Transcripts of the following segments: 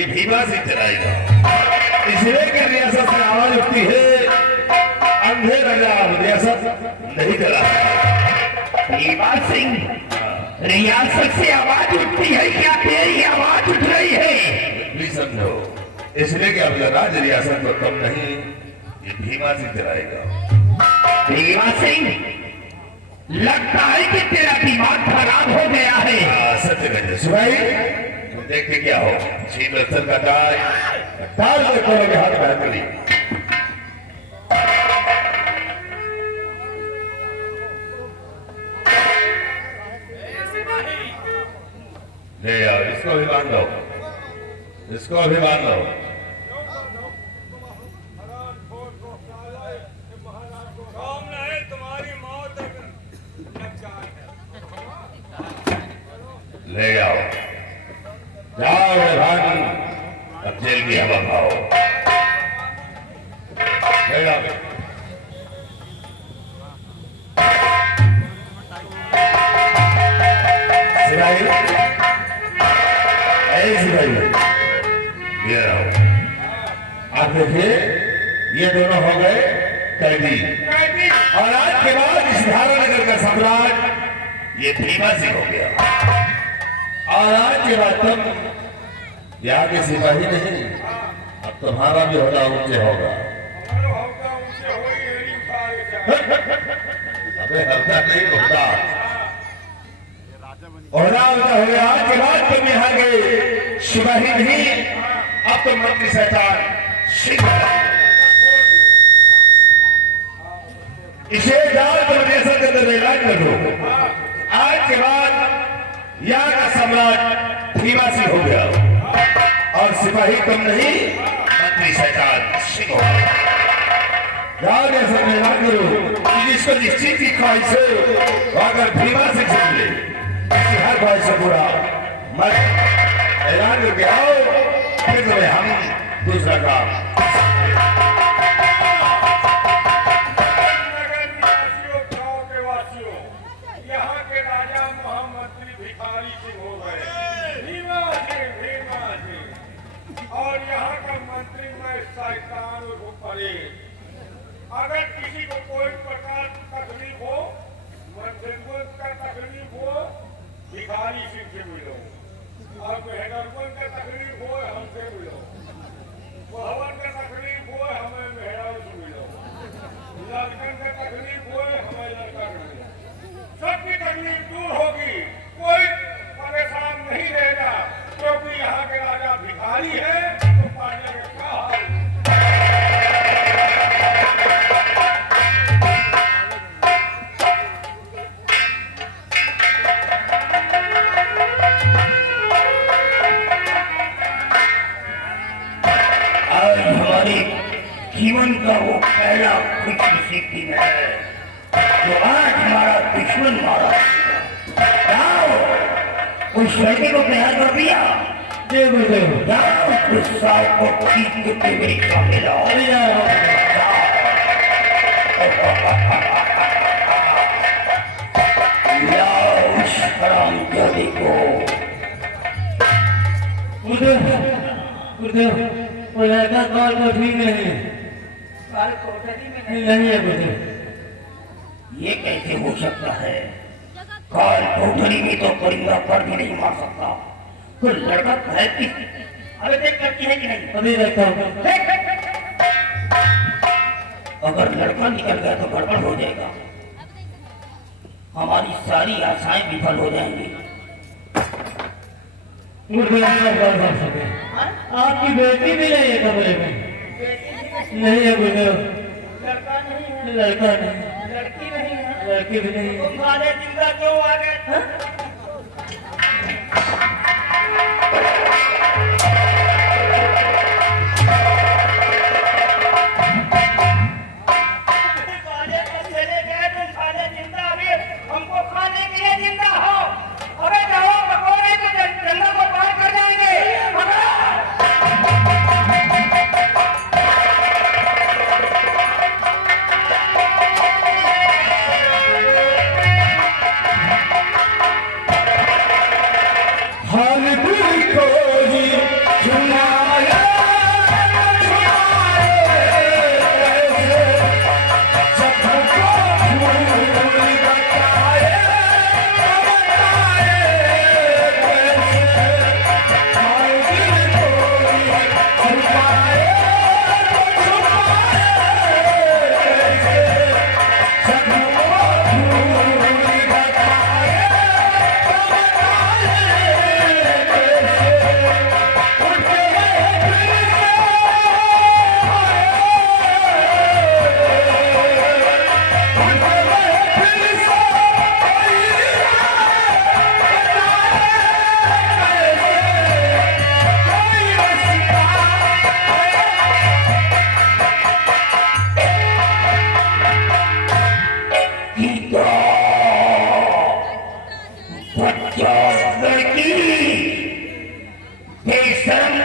ये भीमा से चलाएगा। इसलिए कि रियासत से आवाज उठती है, अंधे राजा रियासत नहीं चला सकते। भीमा सिंह, रियासत से आवाज उठती है क्या? तेरी आवाज उठ रही है। प्लीज समझो, इसलिए कि अब राज रियासत तो कम नहीं, ये भीमा से चलाएगा। भीमा सिंह, लगता है कि तेरा दिमाग खराब हो गया है। सत्य कहते सुनाई, तुम देखते क्या हो, छीन रत्न का ताज में करोगे हाथ बेहतरी। ले आओ, इसको भी बांध लो, इसको भी बांध लो। ले आओ, जाओ भानु, अब जेल की हवा खाओ। ले आओ। सिपाही, सिपाही, ये आओ। आप देखिए, ये दोनों हो गए कैदी, और आज के बाद इस धारानगर का सम्राट ये भीमा सिंह हो गया। और आज के बाद तुम यहाँ के सिपाही नहीं, अब तुम्हारा भी होना ऊंचे होगा। अबे हल्का नहीं होता, होना ऊंचा हो गया। आज के बाद तुम यहाँ के सिपाही नहीं, अब तुम मंत्री शैतान सिंह। इसे जाओ तुम देशों के अंदर ऐलान कर दो, आज के बाद यहाँ का सम्राट भीमा सिंह हो गया, और सिपाही तुम नहीं, मंत्री शैतान सिंह हो गया। जाओ ऐसा ऐलान करो कि जिसको जिस चीज की ख्वाहिश हो, अगर भीमा सिंह से मिले, इसकी हर ख्वाहिश से पूरा मत ऐलान करके आओ, फिर तुम्हें हम दूसरा काम। अगर किसी को कोई प्रकार की तकलीफ हो, मध्यमवर्ग का तकलीफ हो, भिखारी सिंह से मिलो, और मेहरबान का तकलीफ हो, हमसे मिलो, भवन का तकलीफ हो, हमें मेहरान से मिलो, लड़कन का तकलीफ हो, हमें लड़का मिलो। सबकी तकलीफ दूर होगी, कोई परेशान नहीं रहेगा, क्योंकि यहाँ के राजा भिखारी है, तो पाने का क्या हाल। जीवन का वो पहला खुशी दिन है जो आज हमारा दुश्मन मारा। जाओ उस लड़के को प्यार कर दिया, जाओ उस साल को ठीक करके मेरे सामने लाओ। लाओ उस हरामजादे को। वो लड़का कॉल को ठीक नहीं नहीं है मुझे। ये कैसे हो सकता है? काल कोठरी में तो परिंदा पर भी नहीं मार सकता, तो लड़का है कि अरे देख लड़की है कि नहीं? अभी रहता हूँ। अगर लड़का निकल गया तो गड़बड़ हो जाएगा, हमारी सारी आशाएं विफल हो जाएंगी। आपकी बेटी भी नहीं है कमरे में? नहीं है मुझे। लड़का नहीं है? लड़का नहीं, लड़की नहीं है? लड़की भी नहीं। तो खाने जिंदा क्यों आ गए? हमको खाने के लिए जिंदा हो। अरे जाओ पकौड़े तो जंगल को पार कर जाएंगे। हाल दिल को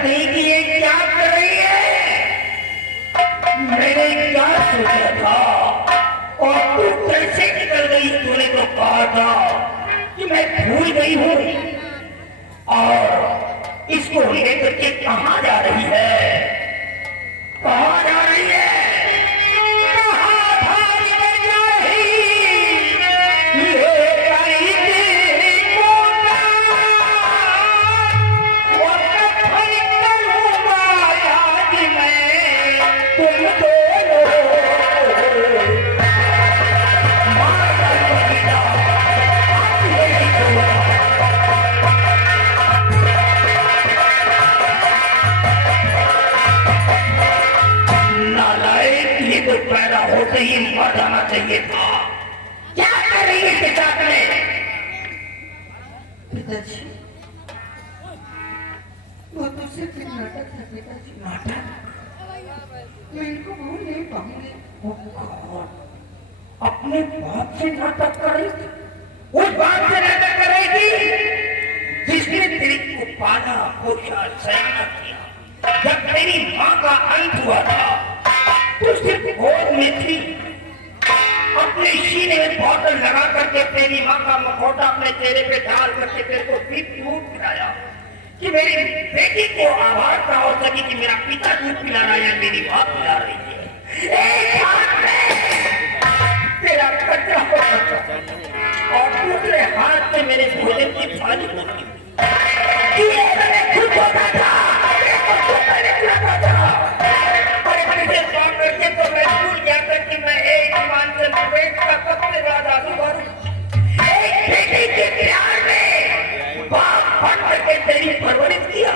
नहीं कि ये क्या कर रही है। मैंने क्या सोचा था और तू कैसे निकल गई। तूने तो कहा था कि मैं भूल गई हूँ। और इसको लेकर के कहाँ जा रही है, कहाँ जा रही है, कहाँ भाग जा रही ले आई तेरी कोटा। और कफन करूँगा आज मैं तुम दोनों। मार डालो बेटा, आज यही होगा। नालायक, ये तो पैदा होते ही मर जाना चाहिए था। क्या कर रही है इसके साथ में। पिताजी, वो तो सिर्फ एक नाटक था पिताजी। नाटक? मैं इनको भूल नहीं पाऊंगी। ओ गॉड, अपने बाप से नाटक कर रही थी। उस बाप से नाटक कर रही थी जिसने तेरी को पाला पोषा सयाना किया। जब तेरी माँ का अंत हुआ था तो सिर्फ गोद में थी। अपने सीने में बॉटल लगा करके तेरी माँ का मखौटा अपने चेहरे पे डाल करके तेरे को पीप दूध पिलाया कि मेरी बेटी को आवाज ना हो सकी कि मेरा पिता दूध पिला रहा है या मेरी माँ पिला रही है। एक हाथ में तेरा कच्चा हो और दूसरे हाथ में मेरे भोजन की थाली होती। ये मैंने खुद होता था, मैंने खुद था। और इतने काम करके तो मैं भूल गया था कि मैं एक हिमाचल प्रदेश का सबसे ज्यादा सुवर एक बेटी के प्यार में बाप बन करके तेरी परवरिश किया।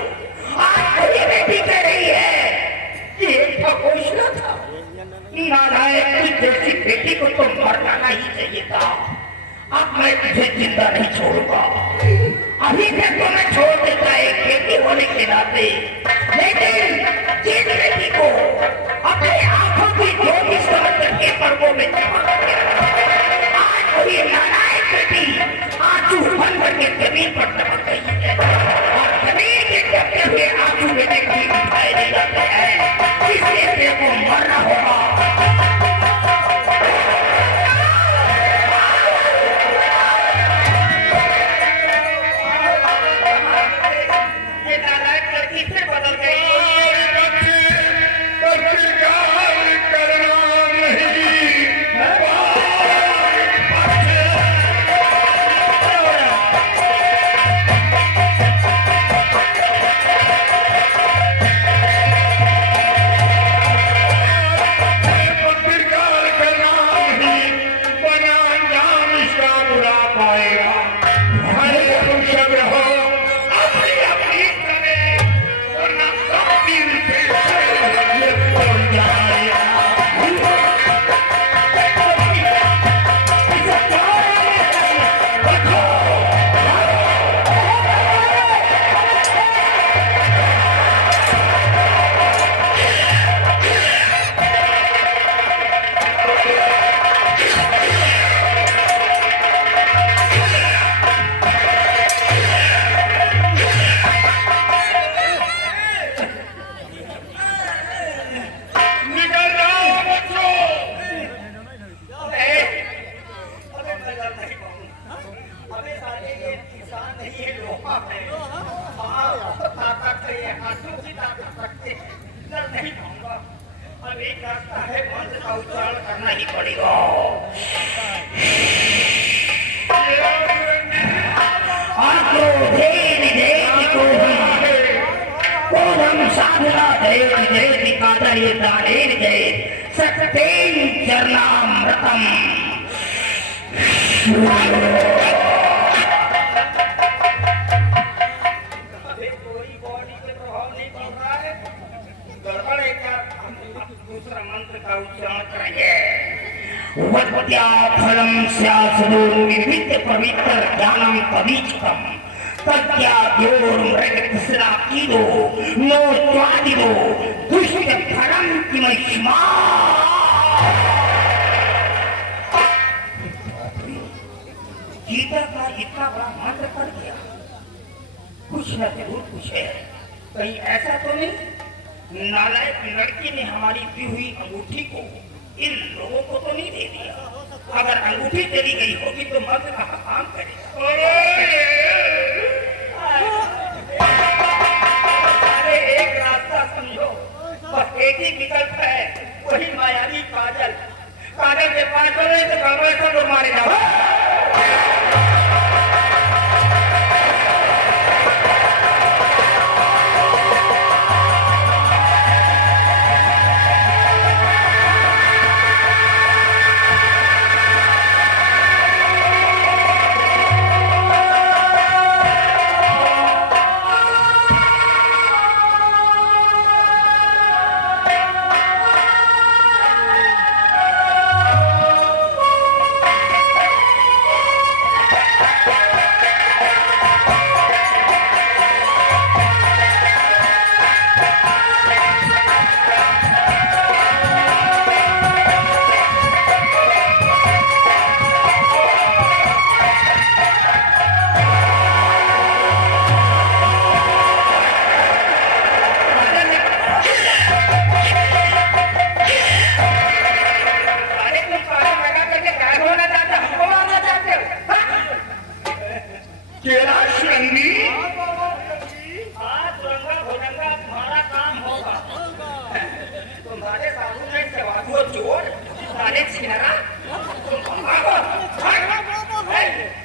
आज मेरी बेटी कह रही है कि एक घोषणा था। नालायक जैसी बेटी को तो मर जाना ही चाहिए था। अब मैं तुझे जिंदा नहीं छोड़ूंगा। अभी तक तो मैं छोड़ देता एक बेटी होने के नाते, लेकिन जिस बेटी को अपनी आंखों की ज्योति समझ करके पर्वों में जमा किया, आज वही नालायक बेटी आंसू बन करके जमीन पर टपक गई है। और जमीन के टपके हुए आंसू बेटे कभी उठाए नहीं जाते हैं, इसलिए तेरे को मरना होगा। करना ही पड़ेगा। साधना जयति कादर्य दानेन जयेत् सत्येन चरणामृतम्। कोई बॉडी पे प्रभाव नहीं पड़ रहा है, गड़बड़ है क्या? दूसरा मंत्र का उच्चारण करेंगे। वत्या फलम स्यासनो विविध पवित्र ज्ञानम कवीचकम तज्ञा द्योर मृगतस्रा कीदो नो स्वादिदो दुष्ट फलम किमश्मा। गीता का इतना बड़ा मंत्र पढ़ गया, कुछ न जरूर कुछ है। कहीं ऐसा तो नहीं नालायक लड़की ने हमारी दी हुई अंगूठी को इन लोगों को तो नहीं दे दिया? अगर अंगूठी चली गई होगी तो मर्द कहाँ काम करेगा? अरे एक रास्ता समझो, बस एक ही विकल्प है, वही मायावी काजल। काजल के पास चले तो कमरे से लोग मारे जाओ।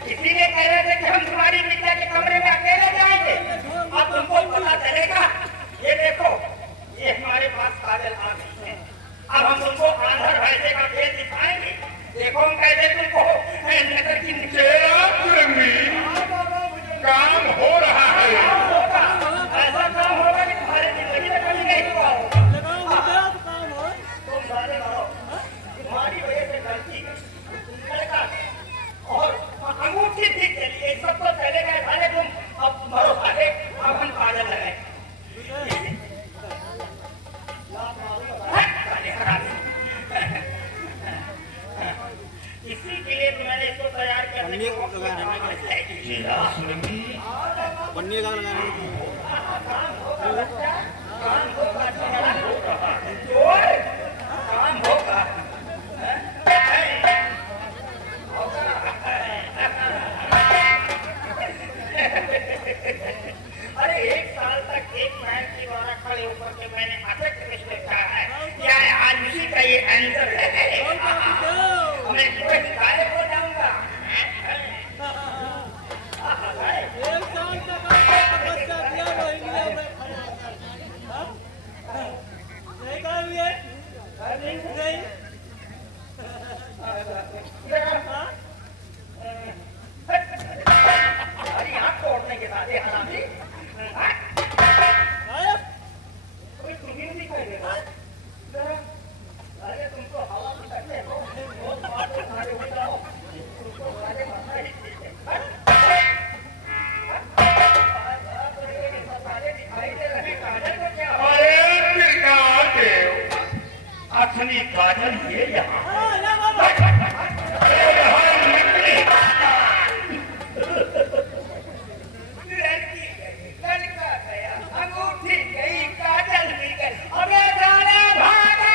इसीलिए कह रहे थे कि हम तुम्हारी विद्या के कमरे में अकेले जाएंगे। अब तुमको पता चलेगा। ये देखो, ये हमारे पास काजल आ गई है। अब हम तुमको आंधर भैंसे का खेल दिखाएंगे। देखो हम कैसे तुमको नजर की काम हो रहा है। ऐसा काम होगा कि तुम्हारे जिंदगी में कभी नहीं हुआ होगा। तुम सारे मरो, तुम्हारी वजह से गलती लड़का और अंगूठी थी चलिए सब तो चले गए साले, तुम अब मरो साले। अब हम काजल लगाए इसी के लिए तो मैंने इसको तैयार किया। पन्नी का लगाने काम होगा। अरे एक साल तक एक महल के द्वारा खड़े होकर के मैंने अटक कृष्ण देखा है। क्या आज उसी का ये आंसर है? मैं पूरे गायब हो जाऊंगा। अरे यहाँ तोड़ने के बाद हरामी कोई तुम्हें नहीं दिखाई देगा। अरे तुमको हवा में करते हो, बहुत बात तो खड़े हो जाओ, तुमको गाले मारना ही ठीक है। दिखाई दे रहे काजल को क्या हो? असली काजल ये यहाँ लड़का गया, अंगूठी गई, काजल भी गई, अबे साले भागो।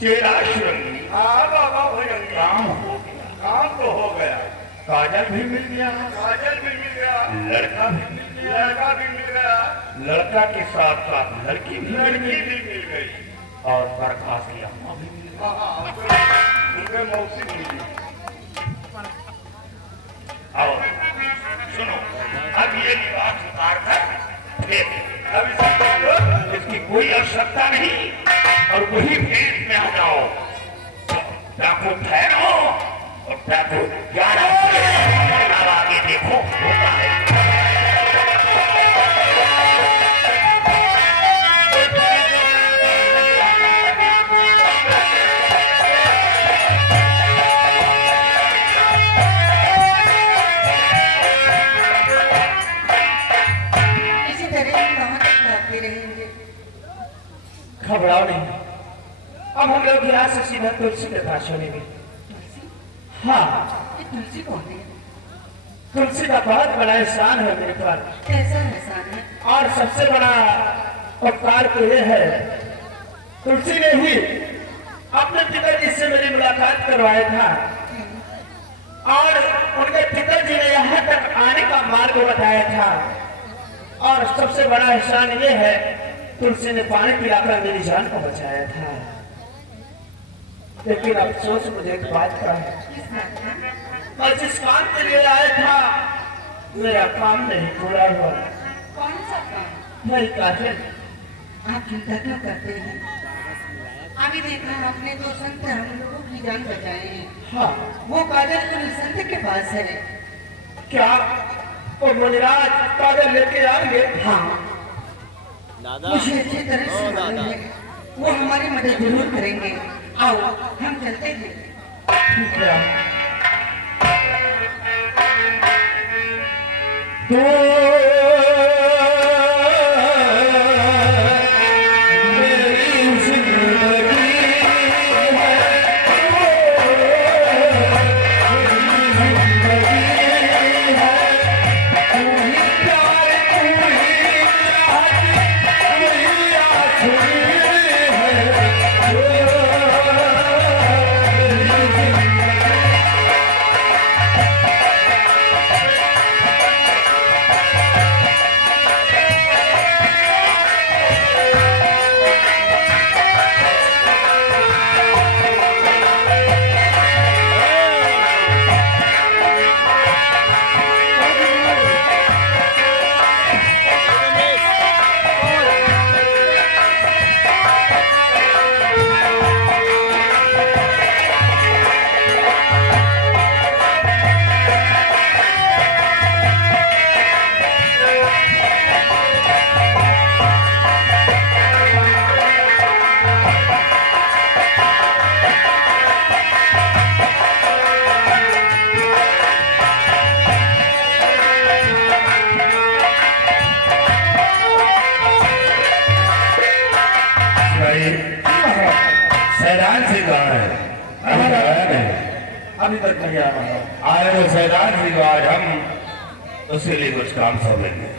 चेहरा श्रृंगी। हाँ बाबा भजन काम हो गया, काम तो हो गया, काजल भी मिल गया, काजल भी मिल गया, लड़का भी मिल गया, लड़का भी मिल गया, लड़का के साथ साथ लड़की भी मिल लड़की गई भी मिल गई। और बरखा की अम्मा भी मिल गई। हाँ उनके मौसी मिल गई। और सुनो, अब ये निवास उतार कर फिर अब इसकी कोई आवश्यकता नहीं और वही भेद में आ जाओ। डाकू ठहरो और डाकू 11 अब आगे देखो होता है। इसी तरह हम कहाँ तक भागते रहेंगे? घबराओ नहीं, अब हम लोग यहाँ से सीधा तुलसी के पास चलेंगे। तुलसी? हाँ, ये तुलसी कौन है? तुलसी का बहुत बड़ा एहसान है मेरे पर, कैसा एहसान है? और सबसे बड़ा उपकार तो ये है, तुलसी ने ही अपने पिताजी से मेरी मुलाकात करवाया था और उनके पिताजी ने यहाँ तक आने का मार्ग बताया था। और सबसे बड़ा एहसान ये है, तुलसी ने पानी पिलाकर मेरी जान को बचाया था। लेकिन अफसोस मुझे एक बात का है, किस बात का? मैं जिस काम के लिए आया था मेरा काम नहीं पूरा हुआ। कौन सा काम? नहीं काजल, आप चिंता क्यों करते हैं? अभी देखा आपने तो संत हम लोगों की जान बचाए हैं। हाँ वो काजल तो संत के पास है। क्या वो मुनिराज काजल लेके आएंगे? हाँ, मुझे अच्छी तरह से मालूम है, वो हमारी मदद जरूर करेंगे। आओ हम चलते हैं। ठीक है। मेरी जिंदगी सैदान से कहा है अभी आया नहीं, अभी तक नहीं आया। आए वो सैदान से को आज हम उसके लिए कुछ काम सौंप लेंगे।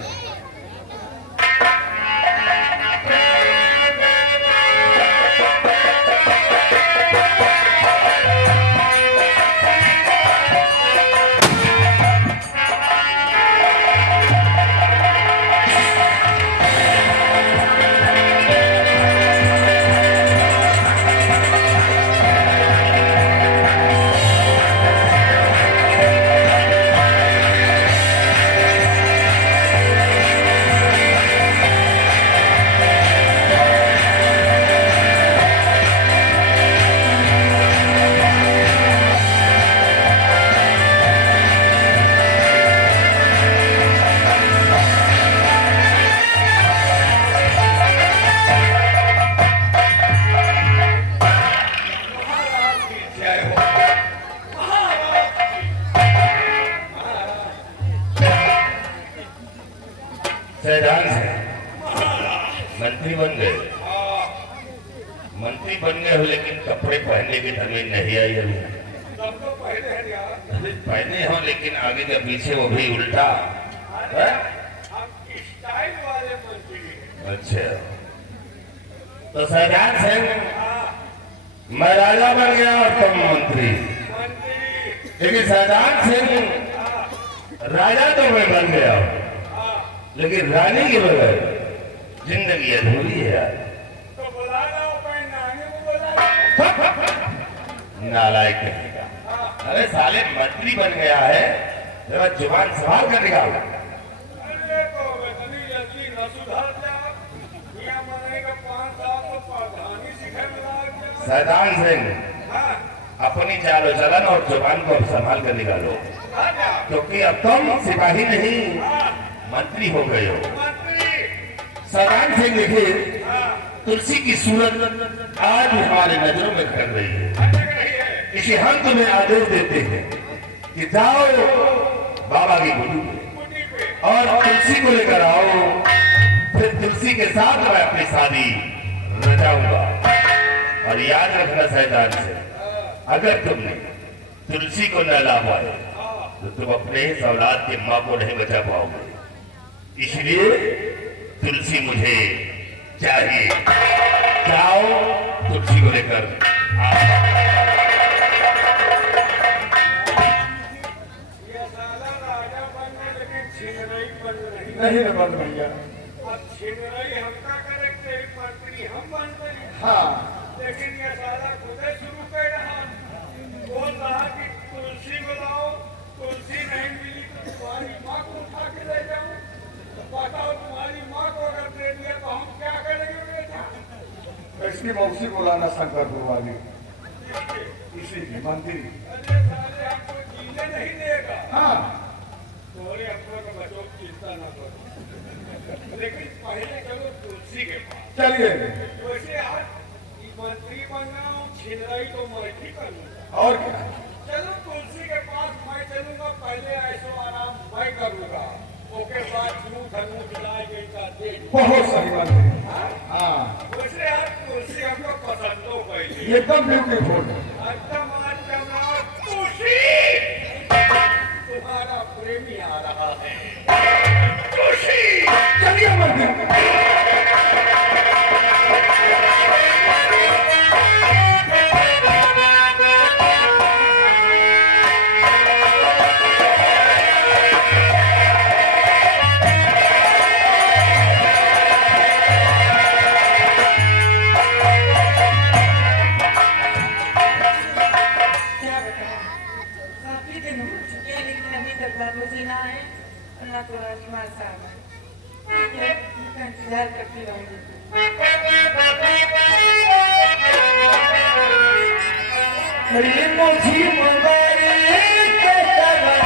सैदान से मंत्री बन गए, मंत्री बन गए हो लेकिन कपड़े पहनने की जमीन नहीं आई अभी। तब तो पहले है यार, पहने हो लेकिन आगे का पीछे वो भी उल्टा है? हम स्टाइल वाले मंत्री हैं। अच्छा तो सैदान सिंह मैं राजा बन गया और तुम मंत्री। मंत्री लेकिन शैतान सिंह राजा तो मैं बन गया हूं, लेकिन रानी के बगैर जिंदगी अधूरी है यार। तो बुला लो अपने नानी को बुला लो। नालायक कहेगा। अरे साले मंत्री बन गया है, जरा जुबान संभाल कर निकाल। अरे तो इतनी जल्दी न सुधर जा, यहाँ मनेगा 5 साल तो प्रधानी सीखे मिला। शैतान सिंह हाँ अपनी चालो चलन और जुबान को अब संभाल कर निकालो, राजा क्योंकि अब तुम सिपाही नहीं मंत्री हो गए हो। मंत्री शैतान सिंह देखिए, हाँ तुलसी की सूरत आज हमारे नजरों में खड़ रही है। अच्छा रही है। इसे हम तुम्हें आदेश देते हैं कि जाओ बाबा की गुरु कुटी पे और तुलसी को लेकर आओ, फिर तुलसी के साथ मैं अपनी शादी रचाऊंगा। और याद रखना शैतान से, अगर तुमने तुलसी को न ला पाए तो तुम अपने इस औलाद की मां को नहीं बचा पाओगे। इसलिए तुलसी मुझे चाहिए। जाओ तुलसी को लेकर आओ। ये साला राजा बनना लेकिन छिनरई बन रही। नहीं न बन भैया। अब छिनरई हम का करे, तेरी मंत्री हम बन गए। हाँ लेकिन ये साला खुद ही शुरू कर रहा, बोल रहा कि तुलसी को लाओ, तुलसी नहीं मिली तो तुम्हारी माँ को उठा के ले जाऊं। तो बताओ तुम्हारी माँ को अगर दे दिया तो हम क्या करेंगे बेटा? इसकी मौसी बुलाना शंकरपुर वाली, इसी की मंत्री। अरे साले हमको जीने नहीं देगा। हाँ तुम्हारे अपनों का बच्चों की चिंता न करो, लेकिन पहले चलो तुलसी के पास। चलिए। वैसे आज मंत्री बनना हूँ, छिनराई तो मैं ही करूँगा। और क्या? चलो तुलसी के पास मैं चलूंगा, पहले ऐसो आराम मैं करूँगा, उसके बाद मुँह धनू चलाए गई दे। बहुत सही मंत्री। हाँ वैसे आज तुलसी हमको पसंद हो गई। एकदम ब्यूटीफुल। एकदम आज जमनाथ तुलसी तुम्हारा प्रेमी आ रहा है। तुलसी चलिए मंत्री। क्या बताएं? काफी दिन हो चुके हैं, लेकिन अभी तक बाबूजी ना आए और ना तो राजकुमार साहब आए। ठीक है, उनका इंतजार करती रहूंगी। मेरी मौसी मंगाई के चला।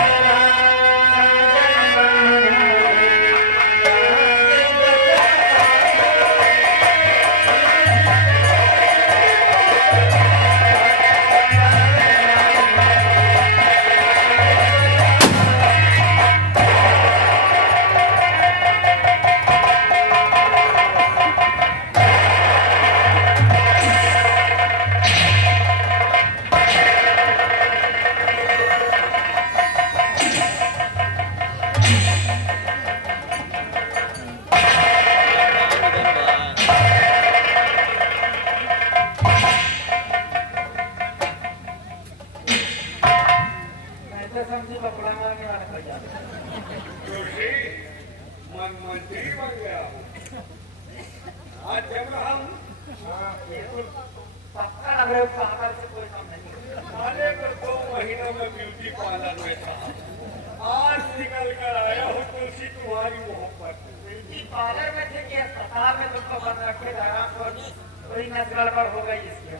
मैं तो समझी पकड़ा मारने वाला कोई जाता। तुलसी मंत्री बन गया। आज जब हम बिल्कुल पक्का लग रहा है, पागल से कोई काम नहीं। आने को 2 महीनों में ब्यूटी पार्लर में था, आज निकल कर आया हूँ तुलसी तुम्हारी मोहब्बत। ब्यूटी पार्लर में थे कि अस्पताल में तुमको बंद रखे आराम कर, कोई नस गड़बड़ हो गई इसकी,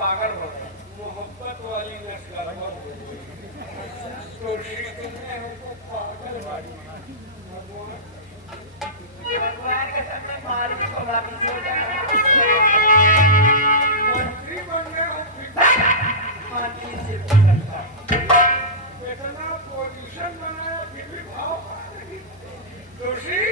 पागल हो गए। मोहब्बत वाली नस्ल तुलसी तुमने हमको पागल मारी। भगवान के सामने मार के तो वापिस हो जाए। मंत्री बन गया हूँ, मंत्री से पूछ सकता है। इतना पोजीशन बनाया फिर भी भाव तुलसी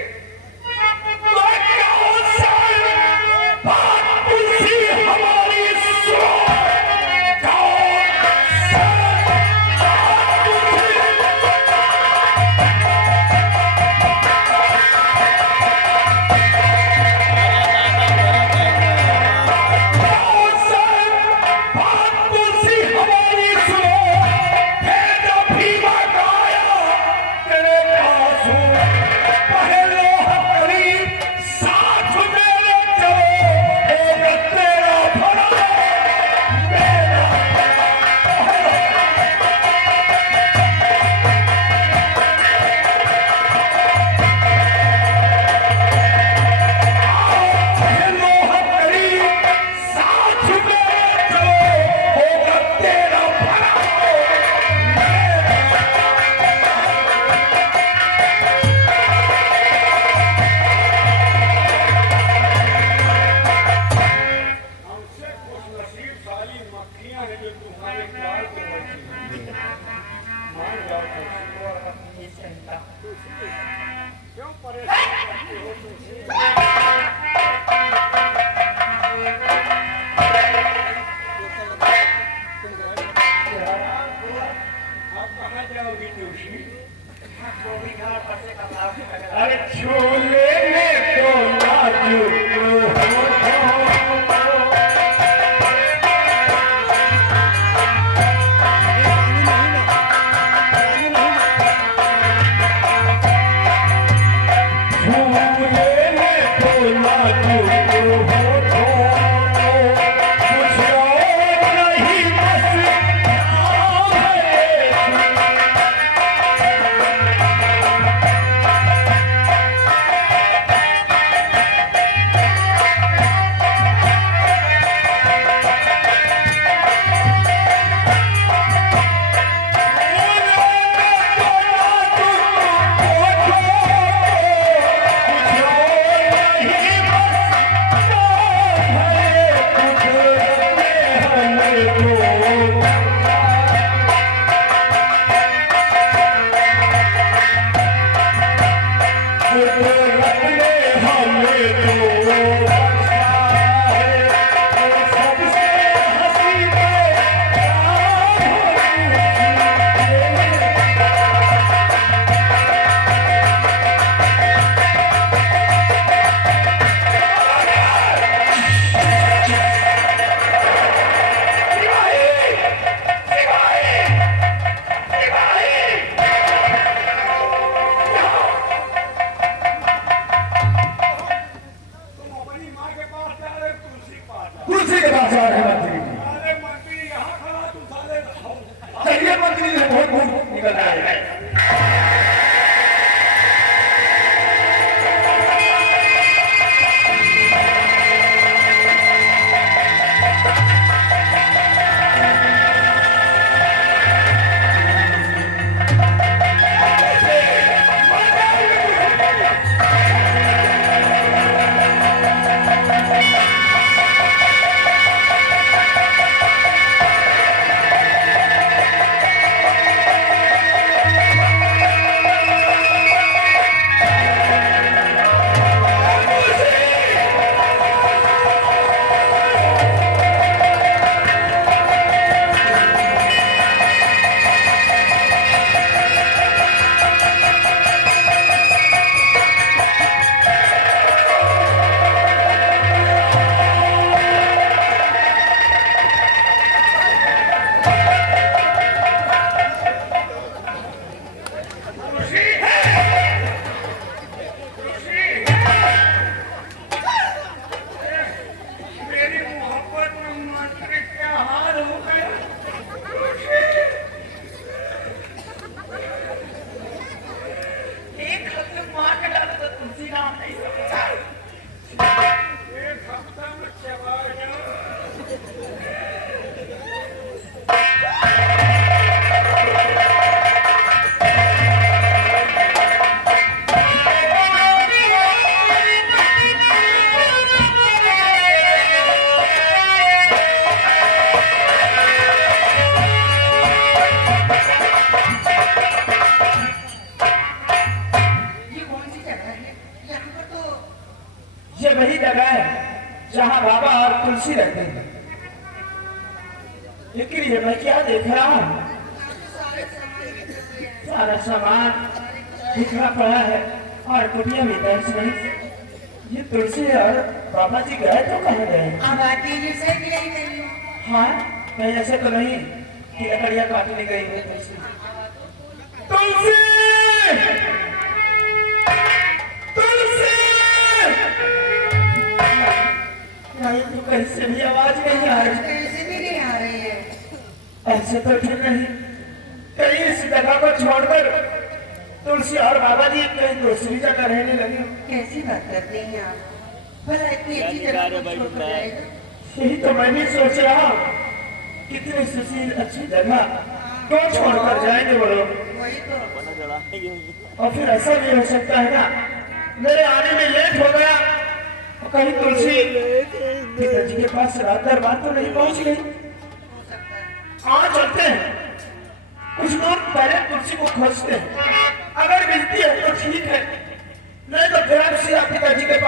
गए जहाँ बाबा और तुलसी रहते हैं, लेकिन ये मैं क्या देख रहा हूँ, सारा सामान बिखरा पड़ा है और कुटिया में दर्श नहीं। ये तुलसी और बाबा जी गए तो कहाँ गए? अब आती जी से भी यही करी हो। हाँ, मैं ऐसे तो नहीं कि लकड़ियाँ काटने गई है तुलसी। तुलसी! तुलसी! नहीं तो कैसे भी आवाज नहीं आ रही। कैसे भी नहीं आ रही है। ऐसे तो ठीक नहीं, कहीं इस जगह को छोड़कर तुलसी और बाबा जी कहीं दूसरी जगह रहने लगे। कैसी बात करते हैं आप? भला इतनी अच्छी जगह को छोड़कर जाएगा? यही तो मैं भी सोच रहा हूँ, कितनी सुशील अच्छी जगह क्यों छोड़कर जाएंगे वो लोग। वही तो। और फिर ऐसा भी हो सकता है ना, मेरे आने में लेट हो गया और कहीं तुलसी पिताजी के पास रात दर बात तो नहीं पहुंच गई। हो सकता है। हाँ चलते हैं, कुछ दूर पहले तुलसी को खोजते हैं, अगर मिलती है तो ठीक है, नहीं तो फिर पिताजी के पास